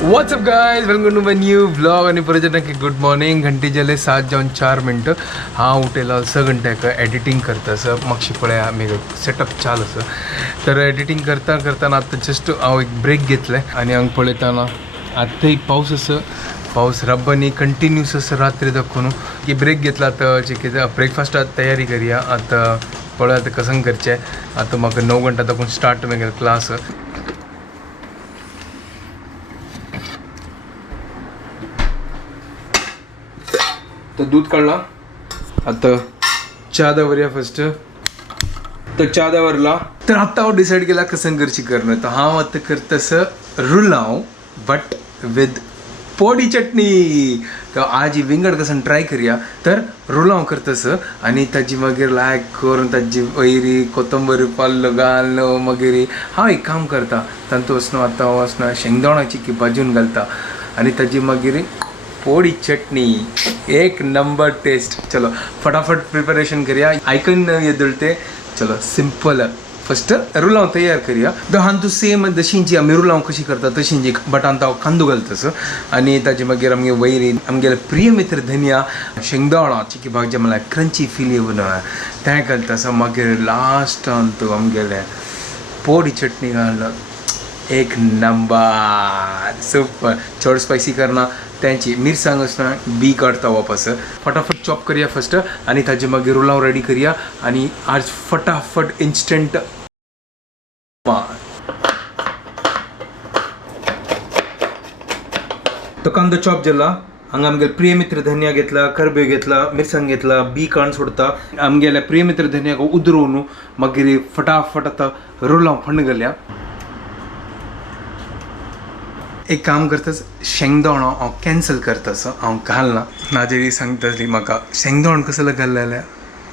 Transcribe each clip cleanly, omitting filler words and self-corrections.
WhatsApp guys, welcome to my new vlog. आणि पर्यटक good morning. घंटे जाले 7:04 हांव उठयलो 6 घंट्याक एडिटींग करता सर. म्हाका पळय आमी सेटअप चालू आसा. तर एडिटींग करतना आतां जस्ट हांव एक ब्रेक घेतलें आणि हांगा पळयतना आतां पावस आसा. पावस रब्बांनी कंटिन्यूस आसा रात्री दाखोवन की ब्रेक घेतला. आतां कितें ब्रेकफास्टाक तयारी करया. आतां पळय आतां कसं करचें. आतां म्हाका 9 घंटा दाखोवन स्टार्ट म्हगेलो क्लास. तर दूध काढला. आता च्या दवरया फर्स्ट. तर च्या दवरला. तर आत्ता हांव डिसायड केला कसं करची करणं. तर हांव आतां करता असं रुलाव बट विथ पोडी चटणी. तर आज ही विंगड कसं ट्राय करूया. तर रुलाव करतस आणि ताजी मागीर लायक करून ताजी वयरी कोथंबरी पाल्लो घालनो मागीर हांव एक काम करता. तांतू वचना आतां हांव वचना शेंगदाण्याची की भाजून घालता आणि ताजी मागीर पोडी चटणी. एक नंबर टेस्ट. चलो फटाफट प्रिपरेशन करूया. आयकन येदुलते. चलो सिंपल फर्स्ट रुलाव तयार करूया. हांव तू सेम जशींची आमी रुलाव कशी करता तशींची बट आतां हांव कांदो घालतस आनी ताजे मागीर आमगे वयरी आमगेले प्रिय मित्र धनिया शेंगदाणा चिकी भाजी म्हळ्यार क्रंची फील येवन तें घालतस. मागीर लास्टान तूं आमगेले पोडी चटणी घालना. एक नंबर सुपर. चड स्पायसी करना. त्यांची मिरसांग असना बी काढता वापस. फटाफट चॉप करूया फर्स्ट आणि ताजे मागीर रुलाव रेडी करूया. आणि आज फटाफट इन्स्टंट. तो कांदो चॉप जाला. हांगा आमगे प्रिय मित्र धनिया घेतला, करबे घेतला, मिरसांग घेतला, बी काढून सोडता. आमगेल्या प्रिय मित्र धनियाक उदरवून मागीर फटाफट आता रुलाव फंड घालया. एक काम करतास शेंगदाणो हांव कॅन्सल करतास. हांव घालना. नाजेरी सांगताली म्हाका शेंगदाणो कसलो घाललेल्या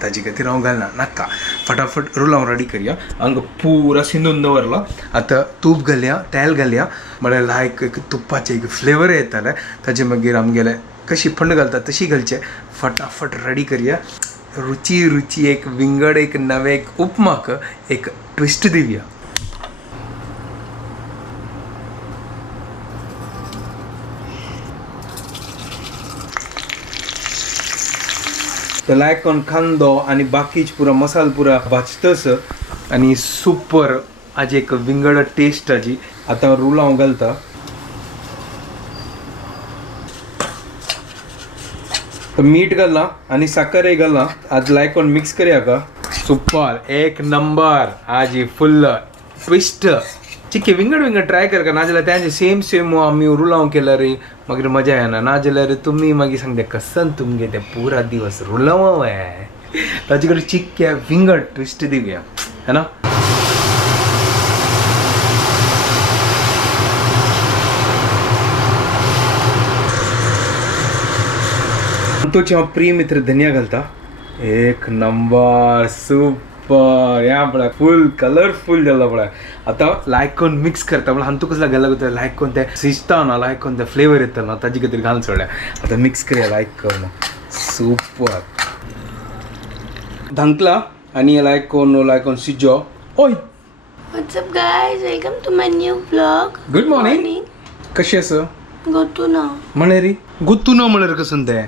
ताजे खातीर हांव घालना. नाका फटाफट रुलाव रेडी करूया. हांगा पुरा शिंदून दवरला. आतां तूप घालया, तेल घालया. म्हळ्यार लायक एक तुपाचें एक फ्लेवर येताले. ताजे मागीर आमगेले कशी फंड घालता तशी घालचे. फटाफट रेडी करूया. रुची रुची एक विंगड एक नवे एक उपमाक एक ट्विस्ट दिवया. तर लायक करून कांदो आणि बाकीच पुरा मसाला पुरा भाजतस आणि सुपर आज एक विंगड टेस्ट आजी. आता रुलाव घालता. तर मीठ घालला आणि साखरही घालला. आज लायक करून मिक्स करूया का. सुपर एक नंबर. आज ही फुल ट्विस्ट चिक्के विंगड ट्राय कर का. नाजाल्यार त्यांचे सेम आम्ही रुलाव केला रे मागीर मजा येना. नाजाल्यार तुमी मागीर सांगता कसन तुमगे ते पुरा दिवस रुलाव आहे. ताजे कडेन चिक्के विंगड ट्विस्ट दिवया है ना. तोचे हांव प्रिय मित्र धनिया घालता. एक नंबर सुपर. या पळय फुल कलरफुल जाला पळय. आता लायक करून मिक्स करता. म्हळ्यार हांतू कसला घालला गो लायक करून ते शिजता ना लायक करून ते फ्लेवर येता ना ताजे खातीर घालून सोडल्या. आता मिक्स करूया लायक करून. सुपर. धांकला आणि लायक करून शिजो. ओय what's up guys, welcome to my new vlog. Good morning. कशी आसा. गोतू ना म्हणे रे गुत्तू न म्हळ्यार कसं ते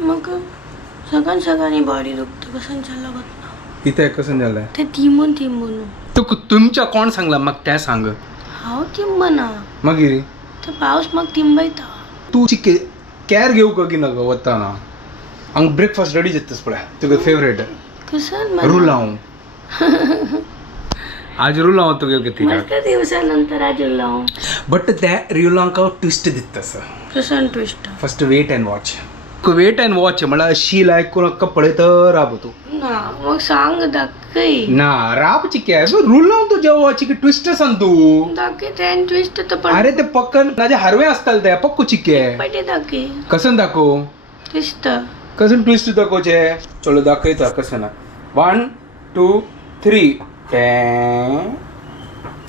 मग सकाळी बॉडी दुखतं. कसं चाललं गोत इथे कसं झालं ते थिंबून तू तुमच्या कोण सांगला मग त्या सांग. हांव थिंबना मागीर तो पावस मग थिंबयता. तू चिके कॅर घेऊ का की नका वताना. हांगा ब्रेकफास्ट रेडी जातास पळय तुगे फेवरेट कसं रुलाव. आज रुलाव तुगे किती मस्त दिवसानंतर आज लावून. बट त्या रुलांक ट्विस्ट दितास. कसं twist. First wait and watch म्हळ्यार अशी लायक करून अक्का पळयत राब तू ना. मग सांग दाखय ना राब चिके रुलाव तू जेव्हा चिके ट्विस्ट सांग तू दाखय ते ट्विस्ट तर पण. अरे ते पक्कन माझे हरवे असताल ते पक्कू चिके पटे दाखय कसं दाखव. ट्विस्ट कसं ट्विस्ट दाखवचे. चलो दाखयता कसं ना. 1 2 3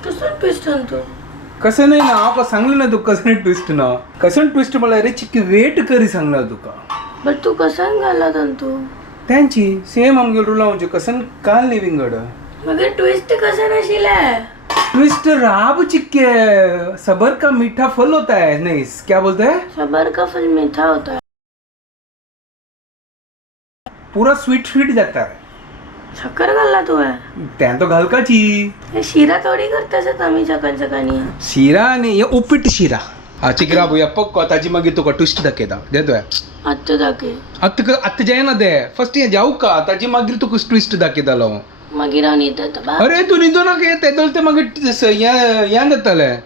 कसं ट्विस्ट आणतो. कसं नाही ना आपलं सांगलं ना तू कसं ट्विस्ट ना. कसं ट्विस्ट मला रे चिक्की वेट करी सांगणार तुका. बट तू कसं घालत आणतो. त्यांची सेम आमगे रुलावचे कसं काल नाही विंगड. मगर ट्विस्ट कसं नशिलाय ट्विस्ट राब चिक्के सबर का मीठा फल होता है नहीं क्या बोलते हैं सबर का फल मीठा होता है पूरा स्वीट स्वीट जाता है साखर घालला तू त्या तो घालकाची हे शिरा थोडी करतास आम्ही सकाळ सकाळी शिरा आणि हे उपीट शिरा चिकरा भुया पक्को ताजी मागीर तुका ट्विस्ट दाखयता देतोय आत्ता दाखय आत्ता जायना दे फर्स्ट हे जाऊ का ताजी मागीर तुका ट्विस्ट दाखयतालो मागीर हांव न्हिदता बा अरे तू न्हिदो नाका तेदोल ते मागीर हें जातालें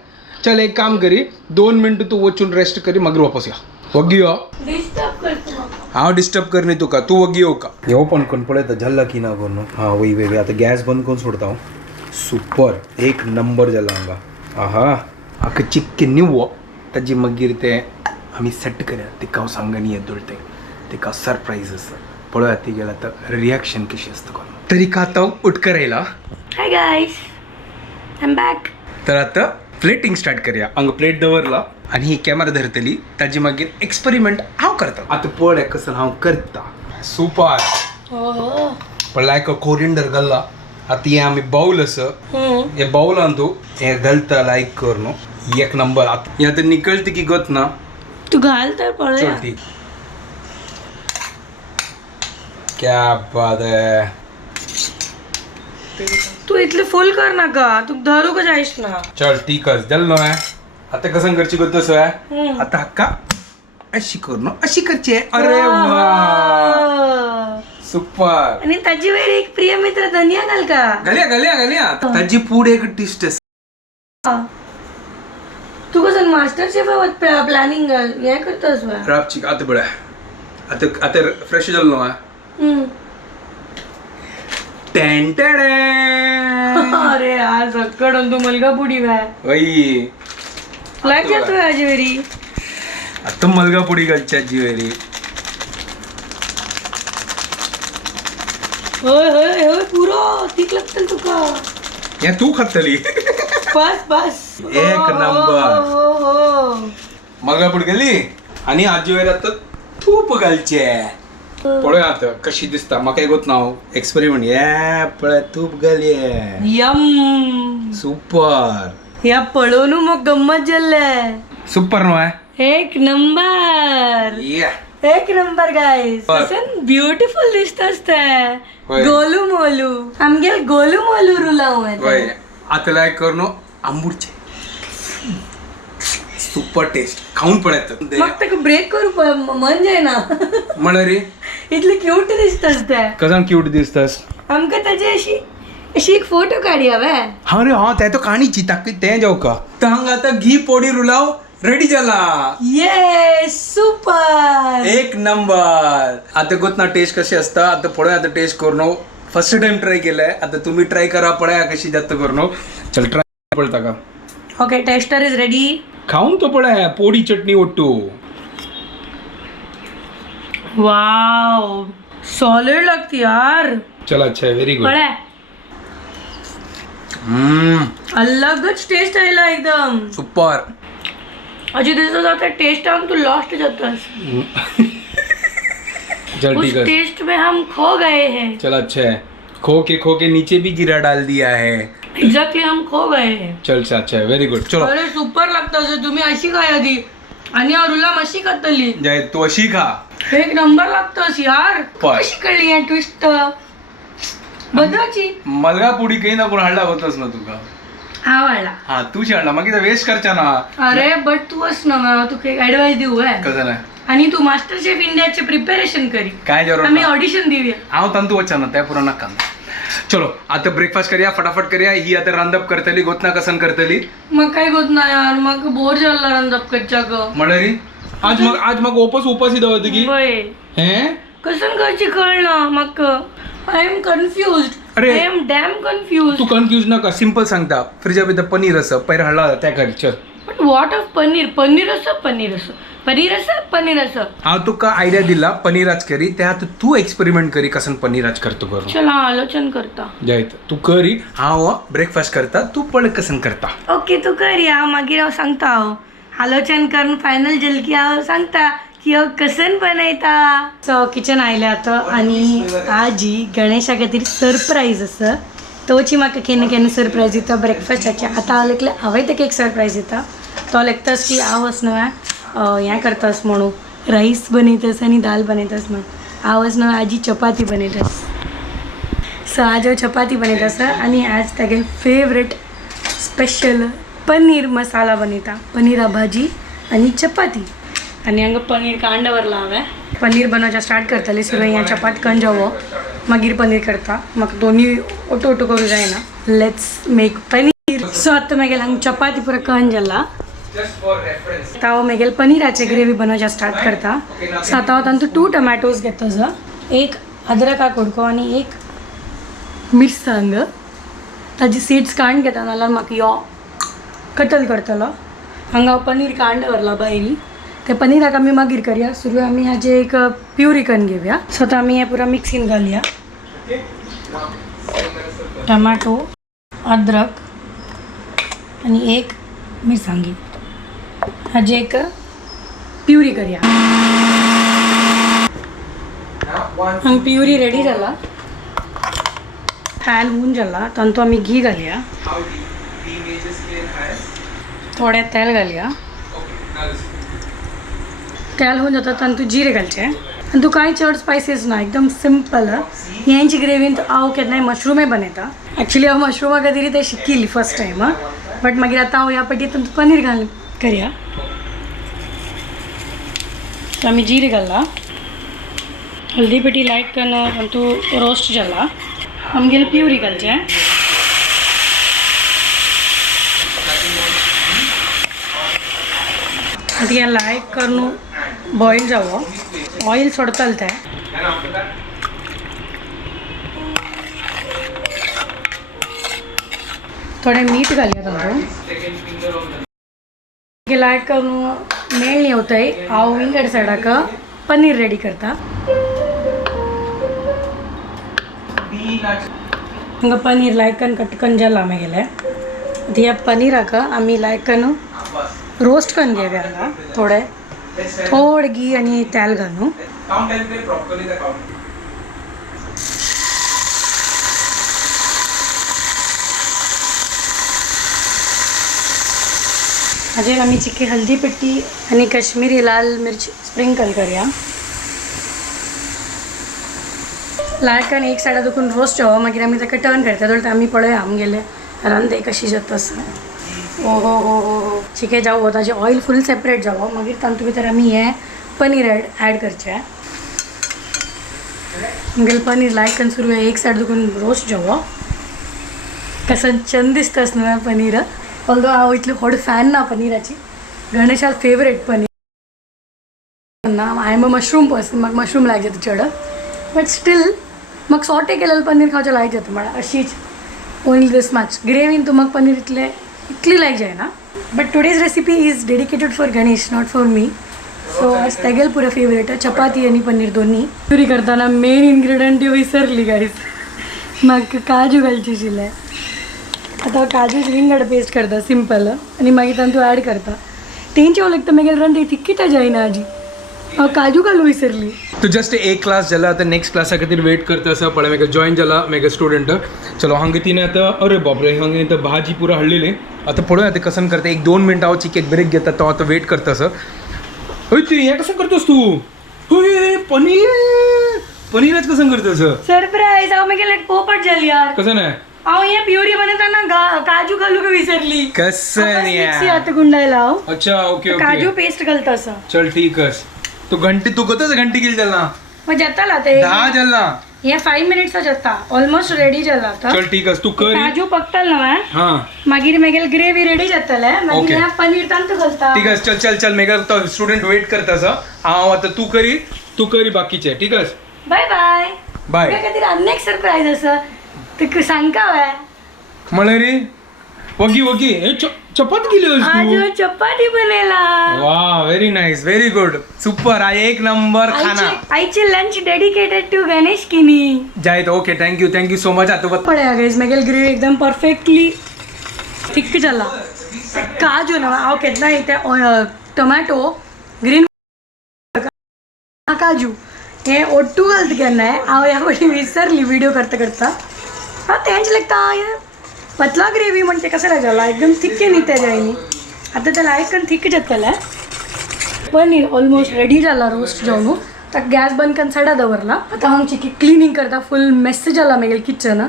चल एक काम करी 2 मिनटं तू वचून रेस्ट करी मागीर वापस या वगी यो डिस्टर्ब करतो म्हाका हांव डिस्टर्ब करनी तुका तू वगी येऊ का येऊ पण कोण पळयता झल्ला की ना करून हां वय वय आता गॅस बंद करून सोडता हांव सुपर एक नंबर जाला हांगा आहा हाका चिक्के निवो ताजी मागीर ते आमी सेट करया तिका हांव सांगनी येदोळ तिका सरप्राईज आसा पळया ती गेला तर रिॲक्शन कशी असतं कोण तरी का आता उठकर राहिला hi guys I am back तर आता प्लेटिंग स्टार्ट करूया हांगा प्लेट दवरला आणि ही कॅमेरा धरतली ताजी मागीर एक्सपेरिमेंट हांव करता आता पळय कसं हांव करता सुपर हो पळय लायक कोरिएंडर घालला आता हे आमी बाउल असं हे बाउलान तू हे घालता लायक कर न्हू एक नंबर हे आता निकळते की गत ना तू घाल तर चल पळया ठीक क्या बात है तू इतले फुल कर नाका तू धरू का जायस ना चल ठीक आहे जल नो आहे आता कसं करची गत असं आहे आता हक्का अशी कर नो अशी करची आहे अरे वा सुपर आणि त्याची वेळ एक प्रिय मित्र धनिया घाल का घालिया घालिया घालिया त्याची पुढे एक टिस्ट तू कसं मास्टर शेफ प्लॅनिंग हे करतोस बा रापची आता बळा आता आता फ्रेश झालं नो आहे अरे यार सकडून तू मुलगा पुढी बाय वही लाईक करतोय आजी वेरी आता मलगा पुढी घालची आजी वेरी होय होय होय पुरो तीक लागतं तुका या तू खातली बस बस एक नंबर. हो मलगा पुढी घाली आणि आजी वेरी आता तूप घालची पळय आता कशी दिसता म्हाका गोत नाव एक्सपेरिमेंट या पळय तूप घाली यम सुपर या पळवून मग गंमत जाल्ले सुपर नो आहे एक नंबर या एक नंबर गाईस कसं ब्युटिफुल दिसतस ते होय. गोलू मोलू आमगे गोलू मोलू रुलाव वय आता लायक कर नो आंबूडचे सुपर टेस्ट खाऊन पळयत मग ताका ब्रेक करू मन जायना म्हणा रे इतले क्यूट दिसतस ते कसान क्यूट दिसतास आमका ताजी अशी अशी एक फोटो काढी हवे हा रे हा ते तो काणीची ताक ते जाऊ का तर आता घी पोडी रुलाव रेडी झाला ये सुपर एक नंबर आता गोत ना टेस्ट कशी असता आता पळय आता टेस्ट करून फर्स्ट टाइम ट्राय केलाय आता तुम्ही ट्राय करा पळया कशी जास्त करून चल ट्राय पळता का ओके टेस्टर इज रेडी खाऊन तो पळय पोडी चटणी ओट्टू वाव सॉलिड लागती यार चल अच्छा व्हेरी गुड पळ्या अलगच टेस्ट आयला एकदम सुपर अजी दिसत जाता टेस्ट हम तू लॉस्ट जातस चल उस ठीक है टेस्ट में हम खो गए हैं चल अच्छा है खो के नीचे भी गिरा डाल दिया है एक्झॅक्टली हम खो गए हैं चल अच्छा है व्हेरी गुड चलो अरे सुपर लागतं तुम्ही अशी काय आधी आणि अरुला अशी खातली जाय तू अशी खा एक नंबर लागतस यार पण. कशी कळली या ट्विस्ट बदलाची मलगा पुडी काही ना कोण हाडला होतच ना तुका हा वाळला हा तू हाडला मग वेस्ट करच्या ना अरे बट तू अस ना तू एक ऍडवाइस देऊ आहे कसं नाही आणि तू मास्टर शेफ इंडियाचे प्रिपरेशन करी काय जरूर आम्ही ऑडिशन देऊया हांव तंतू वचना ना त्या पुराणा काम चलो आता ब्रेकफास्ट करूया फटाफट करूया ही आता रांदप करतली गोतना कसन करतली मग काय होत ना यार मग बोर झाला रंदप कच्चा ग म्हणरी आज मग उपास दवत की होय हे कसन करची कळना मग आय एम कन्फ्युज्ड अरे. आय एम डॅम कन्फ्युज्ड तू कन्फ्यूज नका सिंपल सांगता फ्रीजा भितर पनीर असं पहिले हाडला त्या घरी चल but what of paneer paneer असं पनीर असं पनीर असं पनीर असं हांव तुका आयडिया दिला पनीराच करी त्यात तू एक्सपेरिमेंट करी कसन पनीराच करतो करून चला आलोचन करता जायत तू करी हांव ब्रेकफास्ट करता तू पळ कसन करता ओके तू कर या मागीर हांव सांगता हांव आलोचन करून फायनल जलकी हांव सांगता की हांव कसन बनयता सो किचन आयले आता आणि आजी गणेशा खातीर सरप्राईज आसा तोची म्हाका केन्ना केन्ना सरप्रायज दिता ब्रेकफास्टाचे. आतां हांव लेकले हांवें ताका एक सरप्रायज दिता. तो लेखतास की हांव न्हू हें करतास म्हणून राईस बनयतास आनी दाल बनयतास म्हणून. हांव न्हू आजी चपाती बनयतास. सो आज हांव चपाती बनयतास आनी आज तागे फेवरेट स्पेशल पनीर मसाला बनयता. पनीरा भाजी आनी चपाती. आनी हांगा पनीर कांड व्हरला हांवें. पनीर बनवचें स्टार्ट करतलें. सुरू हें चपाती करून जावो मागीर पनीर करता. म्हाका दोन्ही ओटो ओटो करूं जायना. Let's make paneer. सो आतां मागीर हांगा चपाती पुरो करून जाला. आतां हांव मागीर पनीराचे ग्रेवी बनवचें स्टार्ट करता. सो आतां हांव तातूंत 2 टोमॅटोज घेता. एक अद्रका कुडको आनी एक मिरसांग. ताजी सीड्स काडून घेता नाल्यार म्हाका यो कटल करतलो. हांगा हांव पनीर कांड व्हरला भायली. ते पनीराक आमी मागीर करया. सुरू आमी हाजे एक प्युरी करून घेवया. सो आतां आमी हें पुरो मिक्सीन घालया. टमाटो, अद्रक आनी एक मिरसांगी हाजे एक प्युरी करया. हांगा प्युरी रेडी जाला. पॅन होऊन जाला. तातूंत आमी घी घालया. थोडें तेल घालया. तेल होऊन जाता तातूंत जिरे घालचे. आनी तूं कांय चड स्पायसीस ना. एकदम सिंपल. हेंची ग्रेवीन हांव केन्नाय मशरूमय बनयता. एक्चुली हांव मशरूमा खातीर ते शिकिल्ली फर्स्ट टायम. बट मागीर आतां हांव ह्या पाटी तातूंत पनीर घाल करया. सो आमी जिरे घालला. हल्दी पिठी लायक करून तातूंत रोस्ट जाला. आमगेले प्युरी घालचे. आतां हें लायक करून बॉयल जावो. ऑयल सोडतले ते. थोडें मीठ घालया तातूंत. लायक करून मेळ्ळी येवताय हांव इंगड सायडाक पनीर रेडी करता. हांगा पनीर लायक करून कट करून जाला मागेले. ह्या पनीराक आमी लायक करून रोस्ट करून घेवया. हांगा थोडे घी आनी तेल घालून. हाजेर आमी चिकी हल्दी पिट्टी आनी कश्मीरी लाल मिर्च स्प्रिंकल करया. लायकान एक सायडा दुखून रोस्ट जावो मागीर आमी ताका टर्न करता. थोडे आमी पळया आमगेले रांदे कशी जाता. ओ हो हो हो हो चिके जावो ताजें ऑयल फूल सेपरेट जावो मागीर तातूंत भितर आमी हें पनीर ॲड करचें. आमगेलें पनीर लायक करून सुरू एक सायड दुखून रोस्ट जावो. कसं छंद दिसतास न्हू पनीर. ऑल्दो हांव इतली व्हड फॅन ना पनीराची. गणेशाल फेवरेट पनीर ना. I am a mushroom person. म्हाका मशरूम लायक जाता चड. बट स्टील म्हाका सॉटे केलेलें पनीर खावचें लायक जाता. म्हळ्यार अशीच ओनली दीस मच. ग्रेवीन तूं म्हाका पनीर इतली लायक जायना. But today's recipe is dedicated for Ganesh not for me. So आज तेगेल पुरो फेवरेट चपाती आनी पनीर दोन्ही. प्युरी करतना मेन इन्ग्रेडियंट विसरली गायज. म्हाका काजू घालचे आशिल्ले. आतां काजू विंगड पेस्ट करता सिंपल आनी मागीर तातूंत ॲड करता. तेंचे लागता मागीर रांदे तिकीटा जायना आजी. हांव काजू घालूं विसरली. तो जस्ट एक क्लास जाला. आतां नेक्स्ट क्लासा खातीर वेट करता आसा. पळय म्हाका जॉइन जाला म्हाका स्टुडंट. चलो हांगा तिणें आतां अरे बापरे हांगा आतां भाजी पुरो हाडलेली. आतां पळोवया आतां कसं करता. 1-2 मिनटां हांव चिकेक ब्रेक घेता. तो आतां वेट करता आसा. हय तूं हें कसं करतोस तूं. हय पनीरच कसं करतोस. सरप्राईज. हांव मागीर पोपट जाली यार. कसं नाही. हांव हें प्युरी बनयतना काजू घालूंक विसरली. कसं मिक्सी आतां गुंडायला हांव. अच्छा ओके ओके. काजू पेस्ट घालता आसा. चल ठीक आस. तू घंटी तू कतच घंटी केली जाला. मग जाताला ते 10 जाला. हे 5 मिनिट्स जाता. ऑलमोस्ट रेडी जाला आता. चल ठीक आस. तू कर. काजू पकतल न्हू. हां मागीर मागीर ग्रेवी रेडी जातले. मागीर हे पनीर तांतू घालता. ठीक आस. चल चल चल मेगा तो स्टुडंट वेट करता आसा. हांव आतां तू करी बाकीचे. ठीक आस. Bye bye. बाय. तुज्या खातीर आनी एक सरप्राईज आसा. ते सांगता हांवें. म्हळ्यार रे वगी हे चपाती केली आज चपाती बनयला. वाह very nice very good super. हा एक नंबर खाना. आईचे लंच डेडिकेटेड टू गणेश किनी. जायत ओके थँक्यू सो मच. आता पळया गाइस मागेल ग्रेवी एकदम परफेक्टली थिक जाला. काजू ना हांव केन्ना ते टोमॅटो ग्रीन काजू हे ओट्टू घालता केन्नाय. हांव ह्या फावटी विसरली व्हिडिओ करता. हा तेच लगता यार पतला ग्रेव्ही म्हणते कसं झाला एकदम थिक्के नाही त्या जाईनी आता त्याला ऐकन थिक जातला पनीर ऑलमोस्ट रेडी झाला रोस्ट जाऊन तर गॅस बंद करून सडा दवरला आता आमची क्लिनिंग करता फुल मेस जाला मेगेल किचन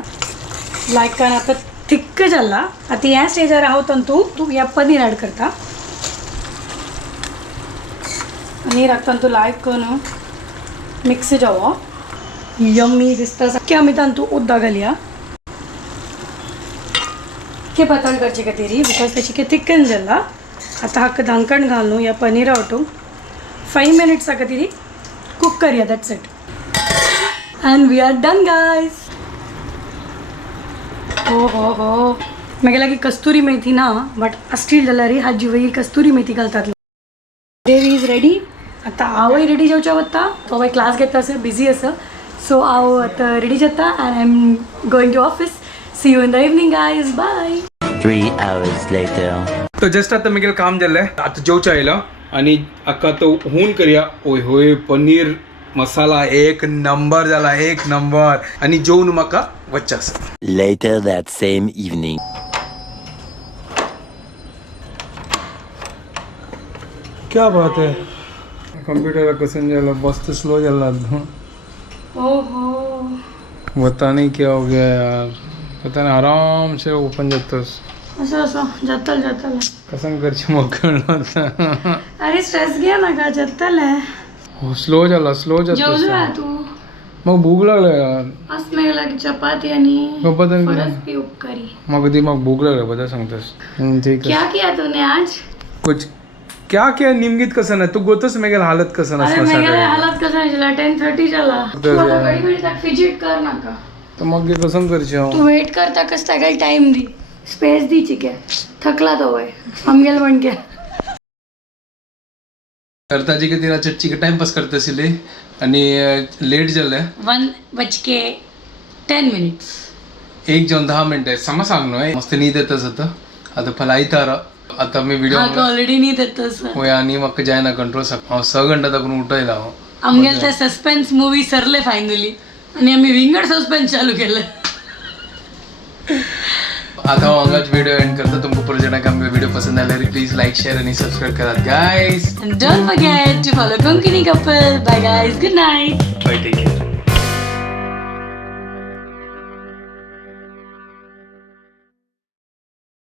लाईक कारण आता थिक्क झाला आता या स्टेजवर आहोत तू या पनीर ॲड करता पनीर हाकता तू लाईक करून मिक्स जावं यम्मी दिसता की आम्ही तू उद्दा घालया के पतंग करची का तेरी बिकॉज त्याची के थिक्कन झाला आता हक्क धांकण घालू या पनीर आवटू 5 मिनिट्स का तरी कुक करूया that's it and we are done guys हो मागे लागी कस्तुरी मेथी ना बट अस्टील झाला रे हाजी वही कस्तुरी मेथी घालतात ग्रेव्ही इज रेडी आता आवय रेडी जावच्या वता तो आवय क्लास घेता असं बिझी असं सो आव आता रेडी जाता and I am going to office see you in the evening guys bye 3 hours later. तो जस्ट आता मेगेल काम झालंय आता जेवच्या आयला आणि अक्का तो होऊन करूया ओय होय पनीर मसाला एक नंबर झाला एक नंबर आणि जेवून म्हाका वच्चा Later that same evening. क्या बात है कंप्यूटर कसं झालं बस तो स्लो झाला ओहो पता नहीं क्या हो गया यार पता नहीं आराम से ओपन जातस असं असं जातल कसं करची मग कळलं अरे स्ट्रेस घ्या ना का जातल आहे स्लो जातस जेवलो तू मग भूक लागलं यार आज मी गेला की चपाती आणि मग पता नहीं परत पी उपकारी मग कधी मग भूक लागलं पता सांगतस ठीक क्या किया तूने आज कुछ क्या क्या निमगीत कसं नाही तू गोतच मेगेल हालत कसं अरे नसणार मी गेला सॅटर्डे हालत कसा झाला 10:30 झाला तू आता घडी तक फिजिट कर नका तर मग हे कसं करची हांव तू वेट करता कस काही टाइम दी स्पेस दी चिके थकला तो वय आमगेल म्हण के करताजी की तिला चच्ची के टाइम पास करते सिले आणि लेट झालंय 1:10 एक जाऊन 10 मिनिटं समा सांगणोय मस्त नींद येतच होतं आता फला आयतार आता मी व्हिडिओ ऑलरेडी नाही देत होय आणि मग जाय ना कंट्रोल 6 घंटा तक उठायला आमगेल त्या सस्पेन्स मूवी सरले फायनली आणि आम्ही विंगड सस्पेन्स चालू केलं आता हांगाच व्हिडिओ एंड करता तुमको प्रोजेक्ट आमका व्हिडिओ पसंद आल्यार प्लीज लाईक शेअर आणि सबस्क्राईब करा guys And don't forget to follow Konkini Couple. Bye guys. Good night. Bye take care